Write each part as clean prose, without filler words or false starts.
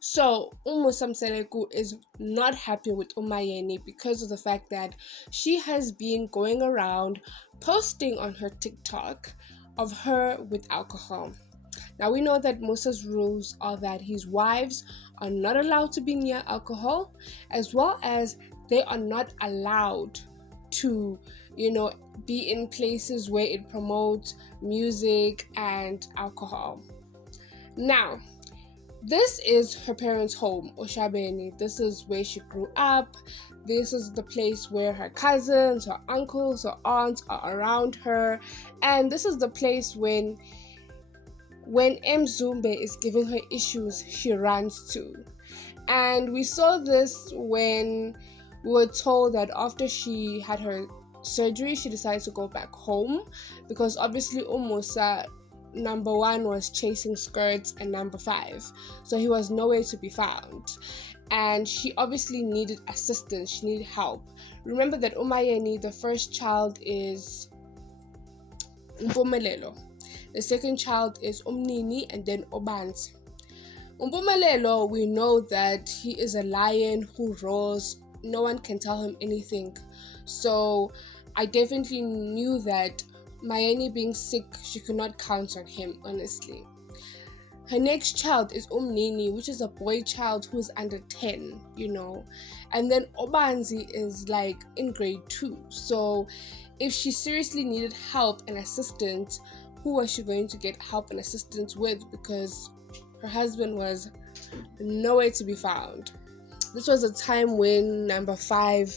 So, Musa is not happy with Umayeni because of the fact that she has been going around posting on her TikTok of her with alcohol. Now, we know that Musa's rules are that his wives are not allowed to be near alcohol, as well as they are not allowed to, be in places where it promotes music and alcohol. Now, this is her parents' home, Oshabeni. This is where she grew up. This is the place where her cousins, her uncles, her aunts are around her. And this is the place when Mzumbe is giving her issues, she runs to. And we saw this when we were told that after she had her surgery, she decided to go back home because obviously Umusa, number 1, was chasing skirts and number 5, so he was nowhere to be found, and she obviously needed assistance, she needed help. Remember that Umayeni, the first child is Mpumelelo, the second child is Umnini, and then Obanzi. Mpumelelo, we know that he is a lion who roars, no one can tell him anything, so I definitely knew that Mayeni being sick, she could not count on him, honestly. Her next child is Umnini, which is a boy child who's under 10, and then Obanzi is like in grade 2. So if she seriously needed help and assistance, who was she going to get help and assistance with? Because her husband was nowhere to be found. This was a time when number 5,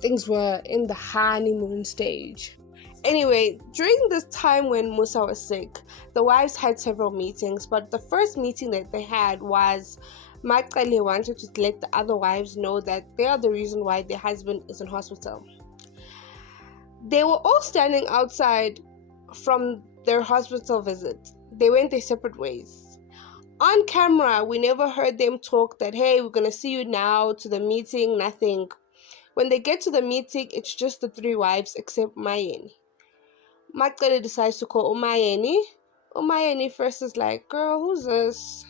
things were in the honeymoon stage. Anyway, during this time when Musa was sick, the wives had several meetings, but the first meeting that they had was Maqale wanted to let the other wives know that they are the reason why their husband is in hospital. They were all standing outside from their hospital visit. They went their separate ways. On camera, we never heard them talk that, hey, we're going to see you now to the meeting, nothing. When they get to the meeting, it's just the 3 wives except Mayeni. Maqale decides to call Umayeni. Umayeni first is like, girl, who's this?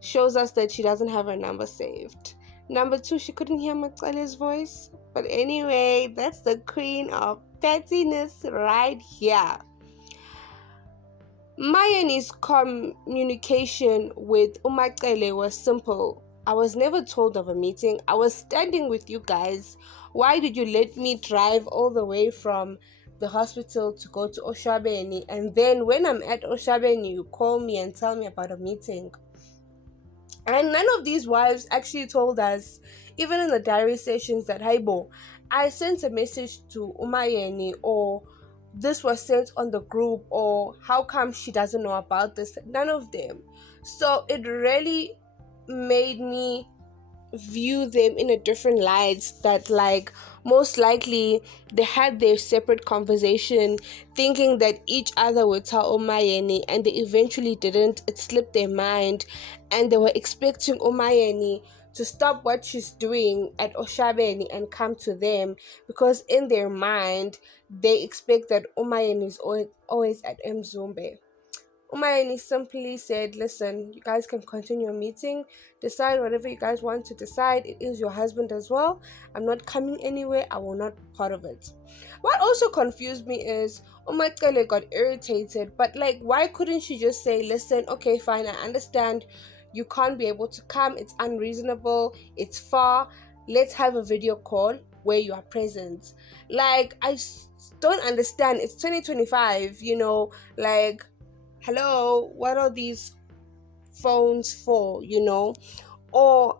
Shows us that she doesn't have her number saved. Number 2, she couldn't hear Maqale's voice. But anyway, that's the queen of pettiness right here. Mayeni's communication with Umaqale was simple. I was never told of a meeting. I was standing with you guys. Why did you let me drive all the way from the hospital to go to Oshabeni? And then when I'm at Oshabeni, you call me and tell me about a meeting. And none of these wives actually told us, even in the diary sessions, that, hey, Bo, I sent a message to Umayeni, or this was sent on the group, or how come she doesn't know about this? None of them. So it really made me view them in a different light, that like most likely they had their separate conversation thinking that each other would tell Umayeni, and they eventually didn't. It slipped their mind, and they were expecting Umayeni to stop what she's doing at Oshabeni and come to them, because in their mind they expect that Umayeni is always at Mzumbe. Umayeni simply said, listen, you guys can continue your meeting, decide whatever you guys want to decide. It is your husband as well. I'm not coming anywhere. I will not be part of it. What also confused me is Umakele got irritated, but like, why couldn't she just say, listen, okay, fine, I understand you can't be able to come. It's unreasonable. It's far. Let's have a video call where you are present. Like, I don't understand. It's 2025, like, hello, what are these phones for, Or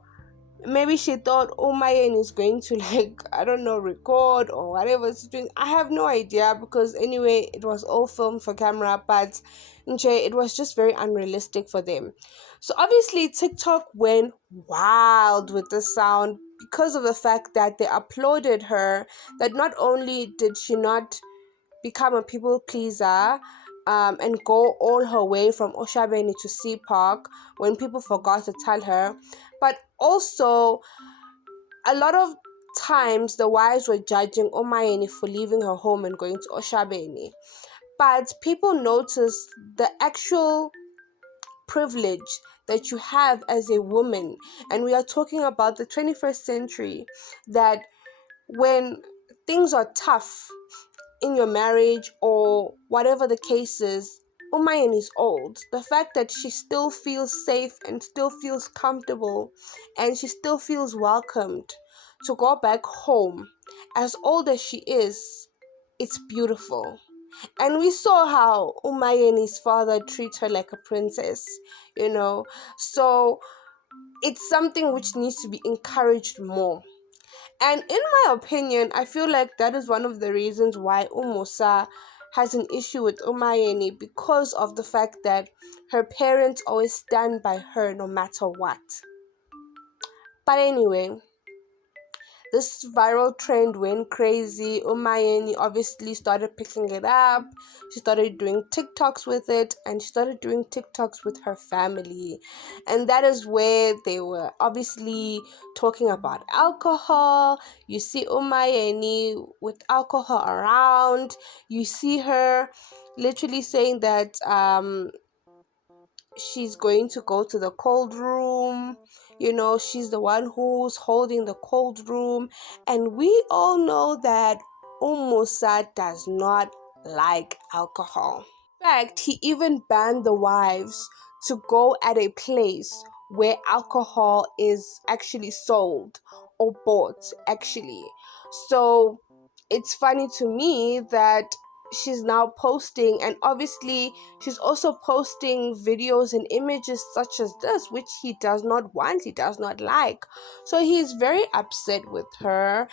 maybe she thought Mayen is going to, like, I don't know, record or whatever it's doing. I have no idea, because anyway, it was all filmed for camera, but it was just very unrealistic for them. So obviously TikTok went wild with the sound, because of the fact that they applauded her, that not only did she not become a people pleaser, and go all her way from Oshabeni to Sea Park when people forgot to tell her, but also a lot of times the wives were judging Umayeni for leaving her home and going to Oshabeni. But people noticed the actual privilege that you have as a woman. And we are talking about the 21st century, that when things are tough in your marriage or whatever the case is, Umayyan is old. The fact that she still feels safe and still feels comfortable and she still feels welcomed to go back home as old as she is, it's beautiful. And we saw how Umayeni's father treats her like a princess, So it's something which needs to be encouraged more. And in my opinion, I feel like that is one of the reasons why Musa has an issue with Umayeni, because of the fact that her parents always stand by her no matter what. But anyway, this viral trend went crazy. Umayeni obviously started picking it up. She started doing TikToks with it, and she started doing TikToks with her family. And that is where they were obviously talking about alcohol. You see Umayeni with alcohol around. You see her literally saying that she's going to go to the cold room. She's the one who's holding the cold room. And we all know that Musa does not like alcohol. In fact, he even banned the wives to go at a place where alcohol is actually sold or bought, actually. So it's funny to me that she's now posting, and obviously she's also posting videos and images such as this, which he does not want, he does not like. So he's very upset with her.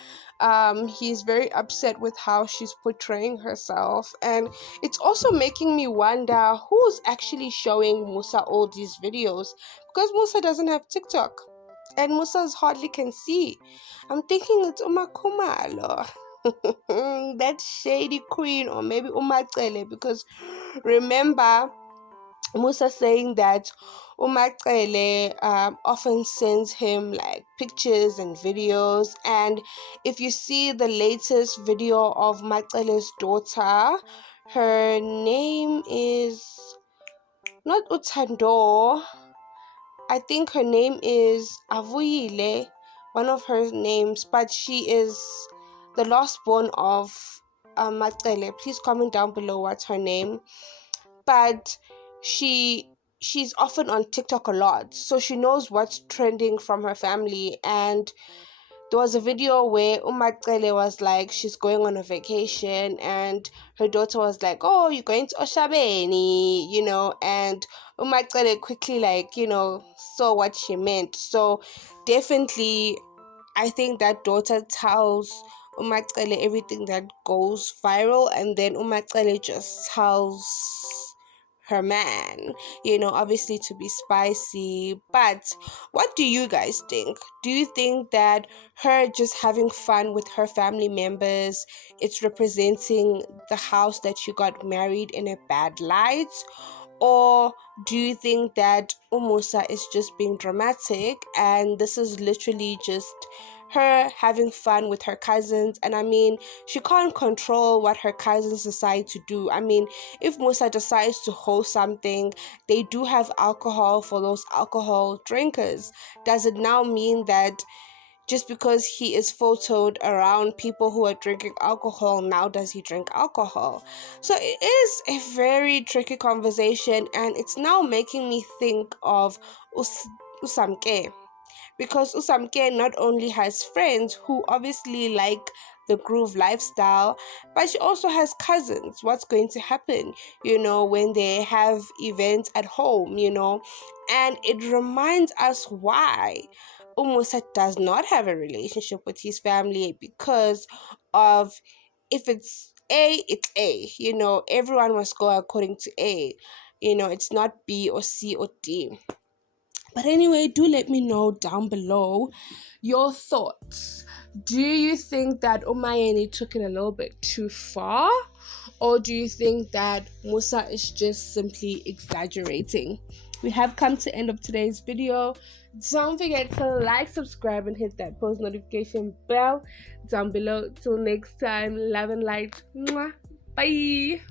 He's very upset with how she's portraying herself, and it's also making me wonder who's actually showing Musa all these videos, because Musa doesn't have TikTok and Musa's hardly can see. I'm thinking it's Umakumalo. That shady queen, or maybe Umacele, because remember Musa saying that Umacele often sends him like pictures and videos. And if you see the latest video of Macele's daughter, her name is not Uthando. I think her name is Avuyile, one of her names, but she is the last born of Macele. Please comment down below what's her name. But she's often on TikTok a lot, so she knows what's trending from her family. And there was a video where Umacele was like, she's going on a vacation, and her daughter was like, oh, you're going to Oshabeni, and Umacele quickly saw what she meant. So definitely I think that daughter tells Umacele everything that goes viral, and then Umacele just tells her man, obviously to be spicy. But what do you guys think? Do you think that her just having fun with her family members, it's representing the house that she got married in a bad light? Or do you think that Umusa is just being dramatic and this is literally just her having fun with her cousins? And I mean, she can't control what her cousins decide to do. I mean, if Musa decides to host something, they do have alcohol for those alcohol drinkers. Does it now mean that just because he is photoed around people who are drinking alcohol, now does he drink alcohol? So it is a very tricky conversation, and it's now making me think of Usamke, because Usamke not only has friends who obviously like the groove lifestyle, but she also has cousins. What's going to happen, when they have events at home, and it reminds us why Umusa does not have a relationship with his family, because of, if it's A, it's A, everyone must go according to A, it's not B or C or D. But anyway, do let me know down below your thoughts. Do you think that Umayeni took it a little bit too far? Or do you think that Musa is just simply exaggerating? we have come to the end of today's video. Don't forget to like, subscribe, and hit that post notification bell down below. Till next time, love and light. Mwah. Bye.